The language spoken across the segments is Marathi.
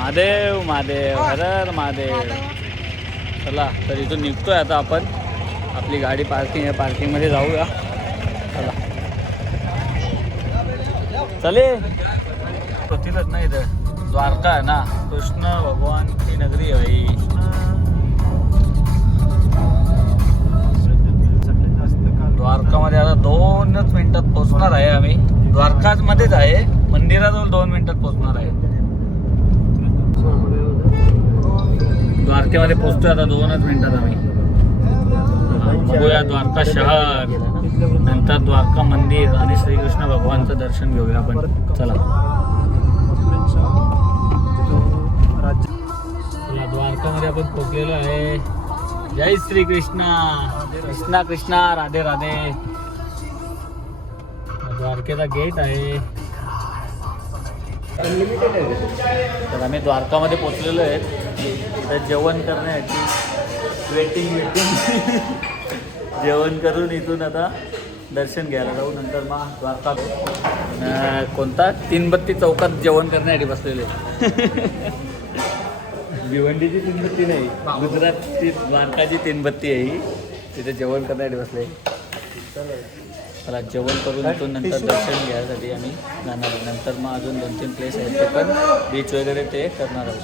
महादेव महादेव हर हर महादेव. चला तर इथून निघतोय आता आपण. आपली गाडी पार्किंग आहे, पार्किंगमध्ये जाऊया. चला चले. होतीलच ना इथं. द्वारका आहे ना, कृष्ण भगवान की नगरी आहे भाई. द्वारकामध्ये आता 2च मिनिटात पोहोचणार आहे आम्ही. द्वारकाच मध्येच आहे, मंदिराजवळ 2 मिनिटात पोहोचणार आहे. द्वारकेमध्ये पोहोचतोय आता 2च मिनिटात आम्ही. बघूया द्वारका शहर, नंतर द्वारका मंदिर आणि श्रीकृष्ण भगवानचं दर्शन घेऊया आपण. चला द्वारकामध्ये आपण पोहोचलेलो आहे. जय श्री कृष्णा. कृष्णा कृष्णा राधे राधे. द्वारकेचा गेट आहे. तर आम्ही द्वारकामध्ये पोहोचलेलो आहे. तर जेवण करण्यासाठी वेटिंग जेवण करून इथून आता दर्शन घ्यायला जाऊ. नंतर मग द्वारका कोणता 3बत्ती चौकात जेवण करण्यासाठी बसलेले. भिवंडीची 3बत्ती नाही, गुजरातची द्वारकाची 3बत्ती आहे. तिथे जेवण करण्यासाठी बसले. चला जेवण करून इथून नंतर दर्शन घ्यायसाठी आम्ही जाणार. नंतर मग अजून 2-3 प्लेस आहेत, ते पण बीच वगैरे ते करणार आहोत.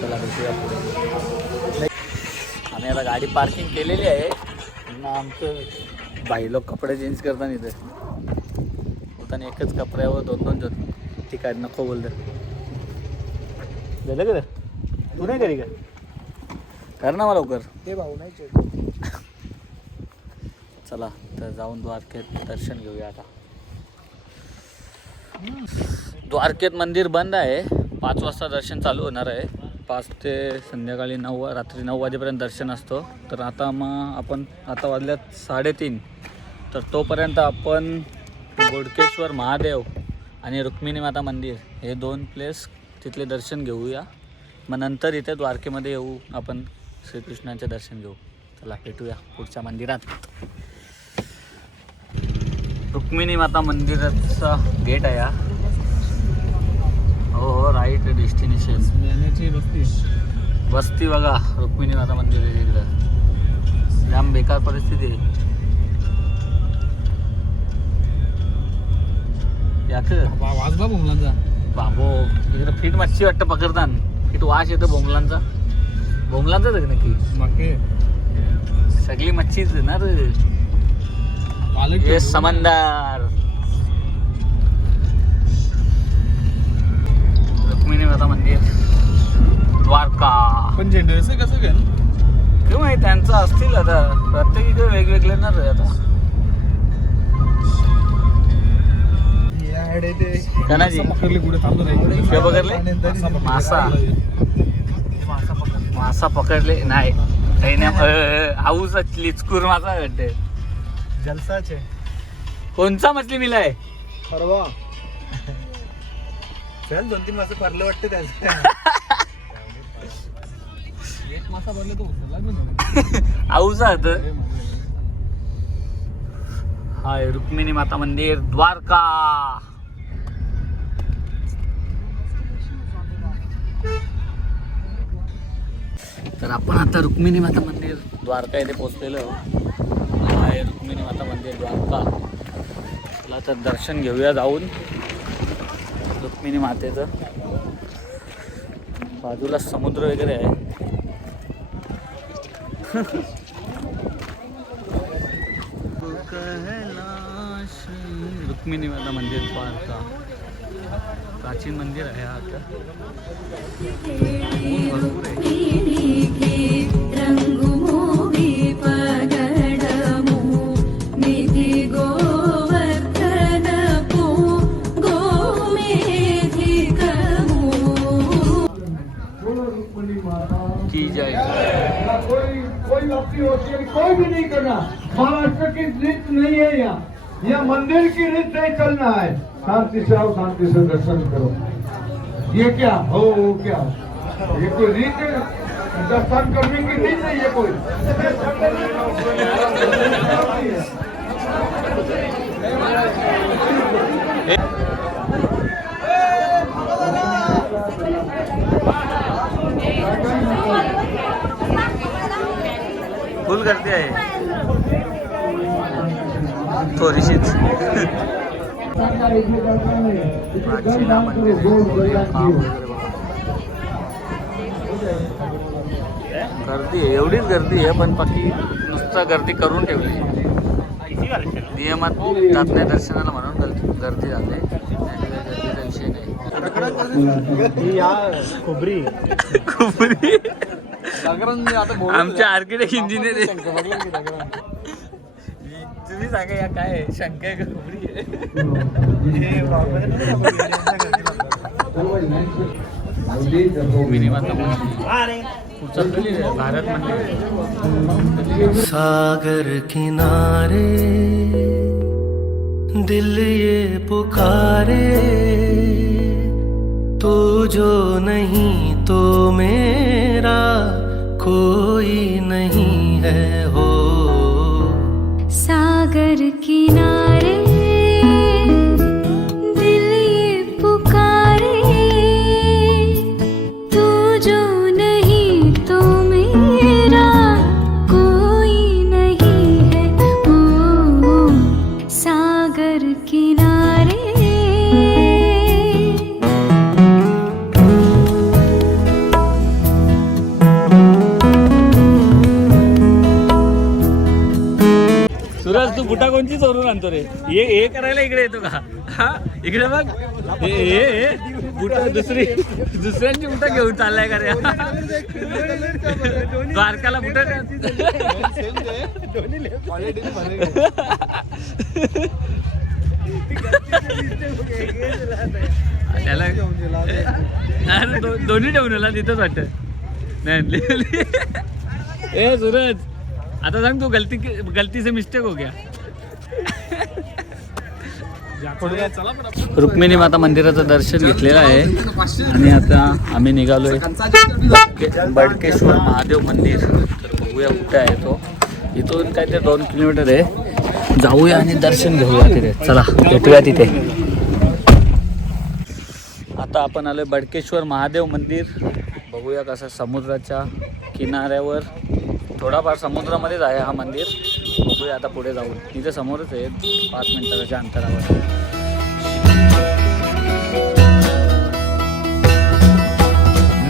चला भेटूया पुढे. आम्ही आता गाडी पार्किंग केलेली आहे. आमचं बाई लोक कपडे चेंज करताना इथे होताना एकच कपड्यावर 2-2 ठीक आहे. नको बोलतं झालं का? तू नाही करी का? कर ना मला लवकर. ते भाऊ नाही. चला तर जाऊन द्वारकेत दर्शन घेऊया आता. द्वारकेत मंदिर बंद आहे. 5 वाजता दर्शन चालू होणार आहे. 5 ते संध्याकाळी 9, रात्री 9 वाजेपर्यंत दर्शन असतो. तर आता मग आपण आता वाजल्यात 3:30. तर तोपर्यंत आपण बोडकेश्वर महादेव आणि रुक्मिणी माता मंदिर हे 2 प्लेस तिथले दर्शन घेऊया. मग नंतर इथे द्वारकेमध्ये येऊ, आपण श्रीकृष्णाचे दर्शन घेऊ. चला भेटूया पुढच्या मंदिरात. रुक्मिणी माता मंदिराचा गेट आहे हा. हो राईट डेस्टिनेशन. वस्ती बघा, रुक्मिणी माता मंदिर आहे तिकडं. जाम बेकार परिस्थिती आहे. याक वाजला भोंगलांचा बाबो. इकडं फिट मच्छी वाटतं पकडताना. फिट वास येतो भोंगलांचा. भोंगलांचाच आहे नक्की. सगळी मच्छीच ना रे. ये समंदर. रुक्मिणी माता मंदिर द्वारका. पण झेंडे कसं घ्या किंवा माहिती त्यांचं असतील आता. प्रत्येकीकडे वेगवेगळे ना रे आता. कणाजी पकडले मासा. मासा पकडले नाही. आऊस लिचकूर मासा भेटते. जलसाचे कोणचा मछली मिलाय परवा. चल 2-3 मासे भरले वाटते त्याचं. एक मासा भरले तो आऊसा हाय. रुक्मिणी माता मंदिर द्वारका. तर आपण आता रुक्मिणी माता मंदिर द्वारका येथे पोहोचलेलो आहे. रुक्मिणी माता मंदिर द्वारका. चला तर दर्शन घेऊया जाऊन रुक्मिणी मातेचं. बाजूला समुद्र वगैरे आहे. रुक्मिणी माता मंदिर द्वारका. प्राचीन मंदिर आहे आता. भरपूर आहे. की जय. कोई अपनी होती है कोई भी नहीं करना. महाराष्ट्र की रीत नहीं है यहाँ. यह मंदिर की रीत नहीं चलना है. शांति से आओ, शांति से दर्शन करो. ये क्या हो क्या? ये कोई रीत है? दर्शन करने की रीत नहीं है कोई. फुल गर्दी आहे थोडीशीच. गर्दी आहे, एवढीच गर्दी आहे, पण बाकी नुसतं गर्दी करून ठेवली. नियमात जात नाही दर्शनाला म्हणून गर्दी झाली. गर्दीचा विषय नाही. खुबरी आमचे आर्किटेक्ट इंजिनियर आहे. तुम्ही सांगा या काय आहे? शंका आहे का खुबरी आहे? भारत सागर किनारे दिल ये पुकारे, तू जो नहीं तो मेरा कोई नहीं है हो. सागर किनारे दिल ये पुकारे, तू जो नहीं तो मेरा कोई नहीं है ओ. सागर किनारे सूरज, तू बुटा कोणची चोरून आणतो रे? हे करायला इकडे येतो का? हा इकडे बघ, हे बुटा दुसऱ्यांची बुटा घेऊन चाललाय का रे? द्वारकाला बुटा त्याला दोन्ही ठेवून आला तिथंच वाटत नाही. ए सूरज, आता सांग तू गलती से मिस्टेक हो गया. रुक्मिणी माता मंदिराचं दर्शन घेतलेलं आहे आणि आता आम्ही निघालोय बडकेश्वर महादेव मंदिर. तर बघूया कुठे आहे तो. इथून काहीतरी 2 किलोमीटर आहे. जाऊया आणि दर्शन घेऊया तिथे. चला भेटूया तिथे. आता आपण आलोय बडकेश्वर महादेव मंदिर. बघूया कसं समुद्राच्या किनाऱ्यावर, थोडाफार समुद्रामध्येच आहे हा मंदिर. बघूया आता पुढे जाऊन. इथे समोरच आहे 5 मिनिटाच्या अंतरावर.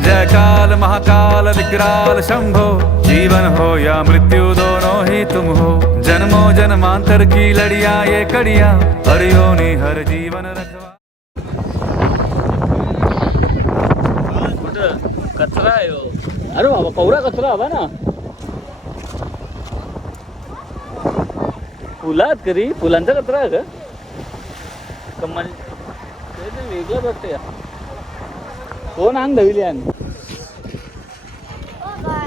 जय काल महाकाल विकराल शंभो, जीवन हो या मृत्यु दोनों ही तुम हो. जन्मों जन्मांतर की लड़िया ये कड़िया, हर योनि हर जीवन रखवा. कुठं कचरा आहे हो? अरे बाबा, पौरा कचरा हवा ना. फुलात करी फुलांचा कचरा आहे का? कमल ते वेगळं वाटतं. कोण अंग धविली आणि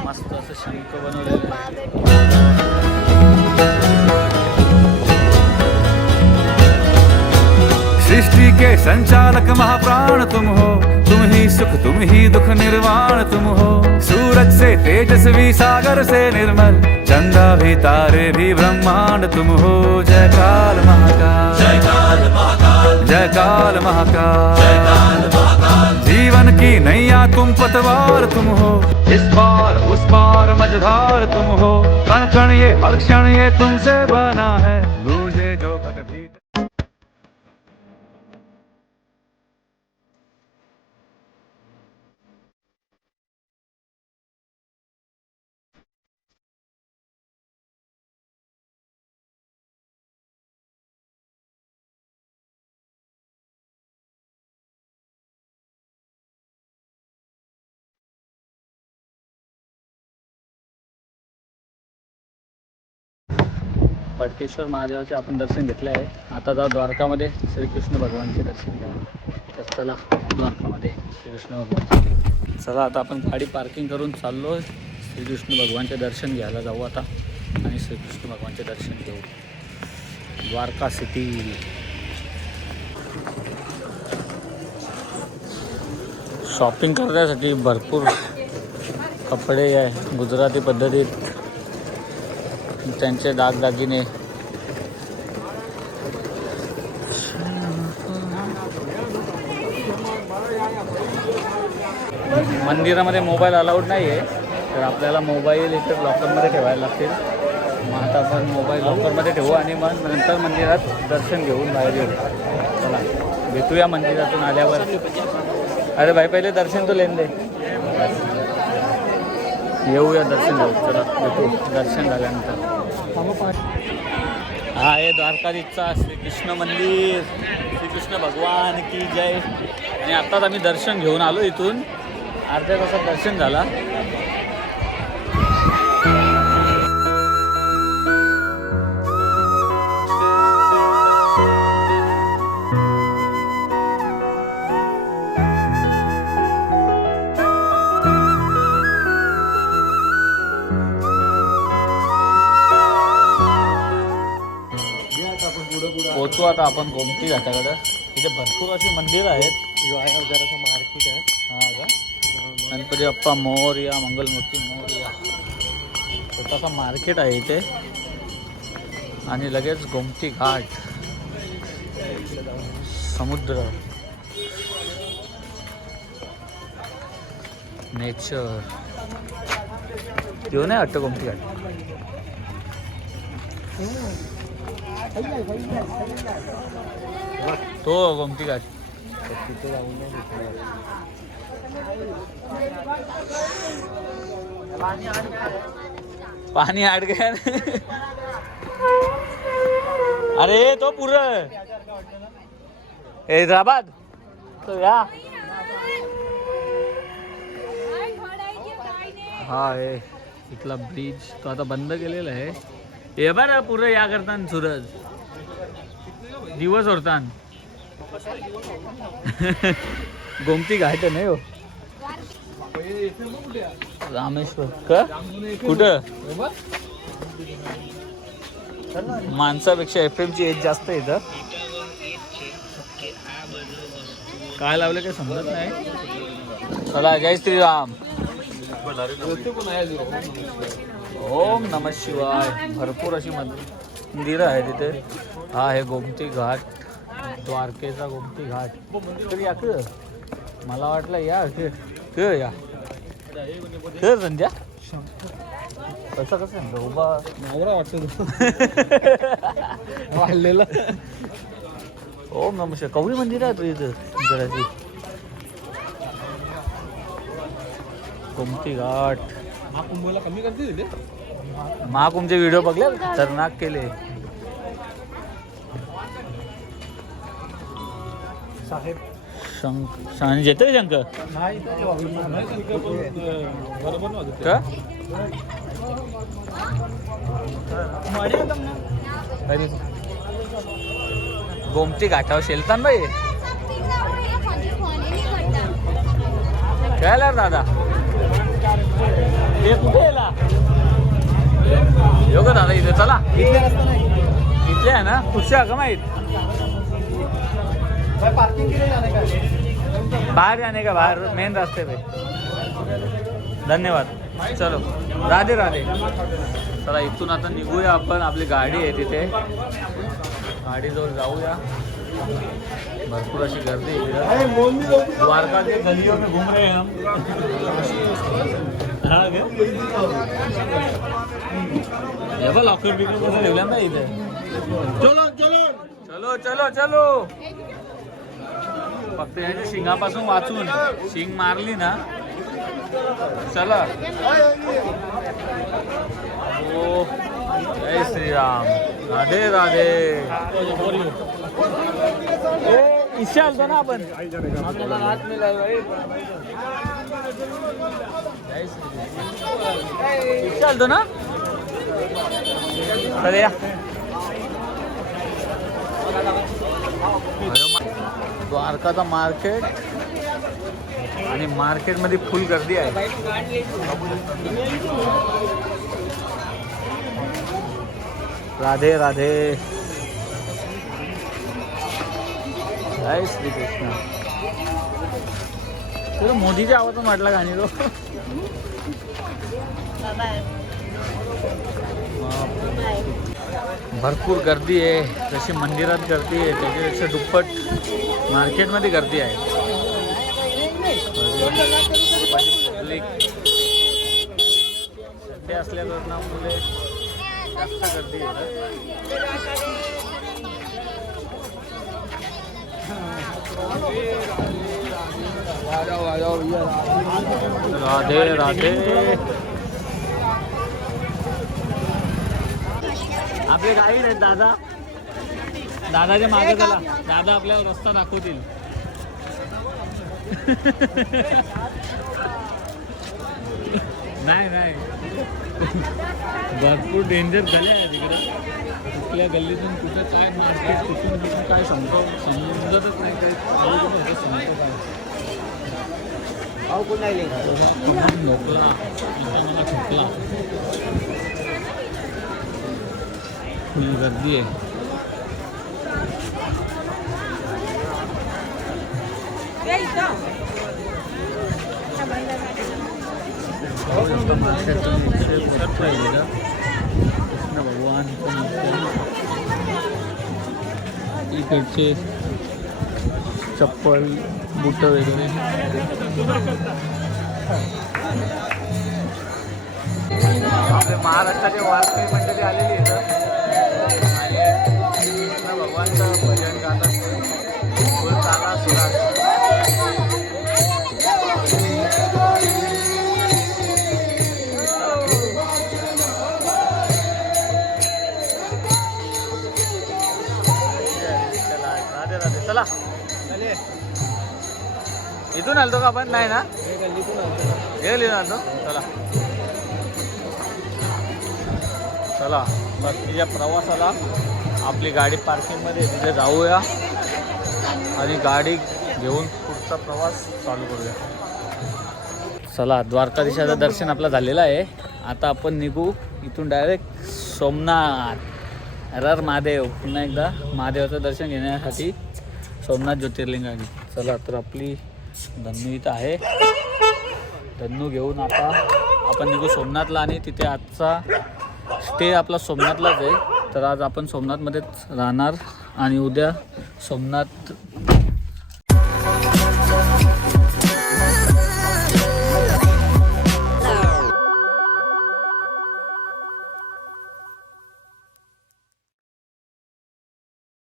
मस्त असं शंख बनवलेलं आहे. सृष्टि के संचालक महाप्राण तुम हो, तुम ही सुख तुम ही दुख निर्वाण तुम हो. सूरज से तेजस्वी सागर से निर्मल, चंदा भी तारे भी ब्रह्मांड तुम हो. जय काल महाकाल, जय काल महाकाल, जय काल महाकाल, जय काल महाकाल. जीवन की नैया तुम पतवार तुम हो, इस पार उस पार मझधार तुम हो. कण कण ये हर क्षण ये तुमसे बना है, गूंजे जो घट भी. बडकेश्वर महादेवाचे आपण दर्शन घेतले आहे. आता जाऊ द्वारकामध्ये श्रीकृष्ण भगवानचे दर्शन घ्या. तर चला द्वारकामध्ये श्रीकृष्ण भगवान. चला आता आपण गाडी पार्किंग करून चाललो आहे. श्रीकृष्ण भगवानचे दर्शन घ्यायला जाऊ आता आणि श्रीकृष्ण भगवानचे दर्शन घेऊ. द्वारका सिटी. शॉपिंग करण्यासाठी भरपूर कपडे आहे गुजराती पद्धतीत. त्यांचे दागदागिने. मंदिरामध्ये मोबाईल अलाउड नाही आहे, तर आपल्याला मोबाईल इथे लॉकरमध्ये ठेवायला लागतील. मग आता आपण मोबाईल लॉकरमध्ये ठेवू आणि मग नंतर मंदिरात दर्शन घेऊन बाहेर येऊ. चला भेटूया मंदिरातून आल्यावर. अरे भाई पहिले दर्शन तो लेन दे. येऊया दर्शन घेऊ. चला भेटू दर्शन झाल्यानंतर. हा आहे द्वारकाधीशचा श्रीकृष्ण मंदिर. श्रीकृष्ण भगवान की जय. आणि आत्ताच आम्ही दर्शन घेऊन आलो. इथून अर्ध्या तासात दर्शन झाला. पोचू आता आपण गोमती घाटाकडं. तिथे भरपूर अशी मंदिरं आहेत. जरासं मार्केट आहे. हा का गणपती बाप्पा मोरया, मंगलमूर्ती मोरया. छोटासा मार्केट आहे इथे आणि लगेच गोमती घाट, समुद्र, नेचर. येऊ नाही वाटतं गोमती घाट. तो गोमती घाट पाणी आड गया. अरे तो पुरं हैदराबाद तो या. हा आहे इथला ब्रिज. तो आता बंद केलेला आहे. हे बरं पुरं या करताना सूरज दिवस होतान. गोमती घाट नाही हो. रामेश्वर का कुठं. माणसापेक्षा FM ची एज जास्त आहे इथं. काय लावलं काही समजत नाही. चला जय श्रीराम. ओम नमः शिवाय. भरपूर अशी मंदिरं आहेत तिथे. हा आहे गोमती घाट, द्वारकेचा गोमती घाट. तर या मला वाटलं या या तर संध्या कसं कसं उभा नवरा वाटतं वाढलेलं. ओम नमः शिवाय. कवळी मंदिर आहे इथं जराची. गोमती घाट. महाकुंभला कमी करते तिथे. महाकुंभचे व्हिडिओ बघले खतरनाक केले. साहेब शंख येते शंख का गोमती घाटावर शेलतान बाई. काय दादा हे कुठे येला योग दादा इथे. चला इथले आहे ना खुर्च्या का माहीत. बाहर जाने का बाहर मेन रास्ते पे. धन्यवाद. चलो राधे राधे. चला इथून आता निघूया आपण. आपली गाडी आहे तिथे. गाडीजवळ जाऊया. भरपूर अशी गर्दी आहे. द्वारका के गलियों में घूम रहे हैं हम. लॉकर बिकर कसं ठेवल्या ना इथे. चलो चलो चलो चलो चलो. फक्त याच्या शिंगापासून वाचून. शिंग मारली ना. चला. ओ जय श्रीराम. राधे राधे. इथे आलतो ना आपण. हात मिळाला. जय श्रीराम. इथे आलतो ना. चल या. द्वारकाचा मार्केट आणि मार्केटमध्ये फुल गर्दी आहे. राधे राधे. जय श्री कृष्ण. तुला मोदीच्या आवाजात म्हटला गाणी तो. भरपूर गर्दी आहे. जशी मंदिरात गर्दी आहे त्याच्यापेक्षा दुप्पट मार्केटमध्ये गर्दी आहे. बाप्पाची पब्लिक संडे असल्यामुळे जास्त गर्दी आहे. राधे राधे. आपले गाईड आहेत दादा. दादाच्या मागे चला, दादा आपल्याला रस्ता दाखवतील. नाही नाही, भरपूर डेंजर झाले आहे तिकडे. कुठल्या गल्लीतून कुठं काय मार्केट, कुठून कुठून काय समजतच नाही. काही समजतो काय ढोकला मला ठोकला. फुल गर्दी आहे. कृष्ण भगवान इकडचे चप्पल बुट वगैरे. आपले महाराष्ट्राचे वारकरी मंडळी आलेली आहेत आणि कृष्ण भगवानचं भजन गातात. फुल चाला सुरात. राधे राधे. चला इथून आलतो का आपण? नाही ना, हे लिहून आलतो. चला चला बाकीच्या प्रवासाला आपली गाडी पार्किंगमध्ये तिथे जाऊया आणि गाडी घेऊन पुढचा प्रवास चालू करूया. चला, द्वारकाधीशाचं दर्शन आपलं झालेलं आहे. आता आपण निघू इथून डायरेक्ट सोमनाथ. हर महादेव. पुन्हा एकदा महादेवाचं दर्शन घेण्यासाठी सोमनाथ ज्योतिर्लिंगाने. चला तर आपली धन्नू इथं आहे. धन्नू घेऊन आता आपण निघू सोमनाथला आणि तिथे आजचा स्टे आपला सोमनाथलाच आहे. तर आज आपण सोमनाथमध्येच राहणार आणि उद्या सोमनाथ